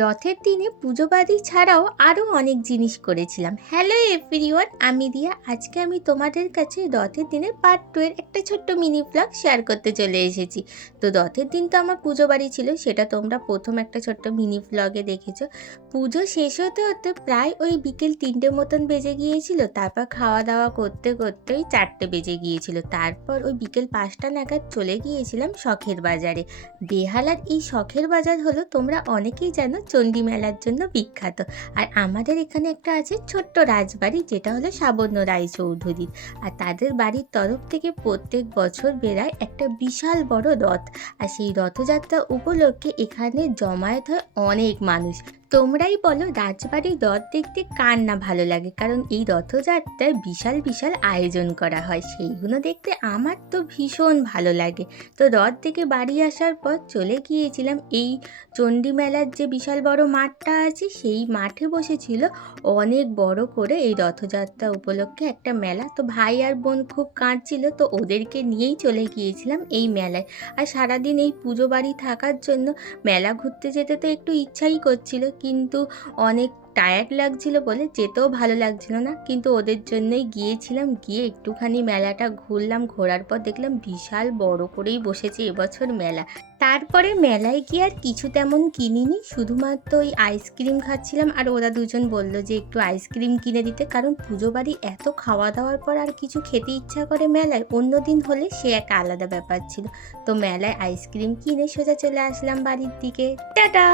রথের দিনে পুজো বাড়ি ছাড়াও আরও অনেক জিনিস করেছিলাম। হ্যালো এভরিওয়ান, আমি রিয়া। আজকে আমি তোমাদের কাছে রথের দিনের পার্ট 2 এর একটা ছোট্ট মিনি ব্লগ শেয়ার করতে চলে এসেছি। তো রথের দিন তো আমার পুজো বাড়ি ছিল, সেটা তোমরা প্রথম একটা ছোট্ট মিনি ব্লগে দেখেছো। পুজো শেষ হতে হতে প্রায় ওই বিকেল 3টে মতন বেজে গিয়েছিল। তারপর খাওয়া দাওয়া করতে করতে ওই 4টে বেজে গিয়েছিল। তারপর ওই বিকেল 5টা নাগাদ চলে গিয়েছিলাম শখের বাজারে। বেহালার এই শখের বাজার হলো, তোমরা অনেকেই জানো, চণ্ডী মেলার জন্য বিখ্যাত। আর আমাদের এখানে একটা আছে ছোট্ট রাজবাড়ি, যেটা হলো সাবর্ণ রায়চৌধুরীর। আর তাদের বাড়ির তরফ থেকে প্রত্যেক বছর বেরায় একটা বিশাল বড় রথ। আর সেই রথযাত্রা উপলক্ষে এখানে জমায়েত হয় অনেক মানুষ। তোমরাই বলো, রাজবাড়ির রথ দেখতে কার না ভালো লাগে? কারণ এই রথযাত্রায় বিশাল বিশাল আয়োজন করা হয়, সেইগুলো দেখতে আমার তো ভীষণ ভালো লাগে। তো রথ থেকে বাড়ি আসার পর চলে গিয়েছিলাম এই চণ্ডী মেলার যে বিশাল বড় মাঠটা আছে, সেই মাঠে বসেছিল অনেক বড় করে এই রথযাত্রা উপলক্ষে একটা মেলা। তো ভাই আর বোন খুব কাঁদছিল, তো ওদেরকে নিয়েই চলে গিয়েছিলাম এই মেলায়। আর সারাদিন এই পুজো বাড়ি থাকার জন্য মেলা ঘুরতে যেতে তো একটু ইচ্ছাই করছিল, কিন্তু অনেক টায়ার্ড লাগছিল বলে যেতেও ভালো লাগছিল না। কিন্তু ওদের জন্যই গিয়েছিলাম, গিয়ে একটুখানি মেলাটা ঘুরলাম। ঘোরার পর দেখলাম বিশাল বড় করেই বসেছে এবছর মেলা। তারপরে মেলায় গিয়ে আর কিছু তেমন কিনিনি, শুধুমাত্র ওই আইসক্রিম খাচ্ছিলাম। আর ওরা দুজন বলল যে একটু আইসক্রিম কিনে দিতে, কারণ পুজো বাড়ি এত খাওয়া দাওয়ার পর আর কিছু খেতে ইচ্ছা করে মেলায়। অন্য দিন হলে সে একটা আলাদা ব্যাপার ছিল। তো মেলায় আইসক্রিম কিনে সোজা চলে আসলাম বাড়ির দিকে। টাটা।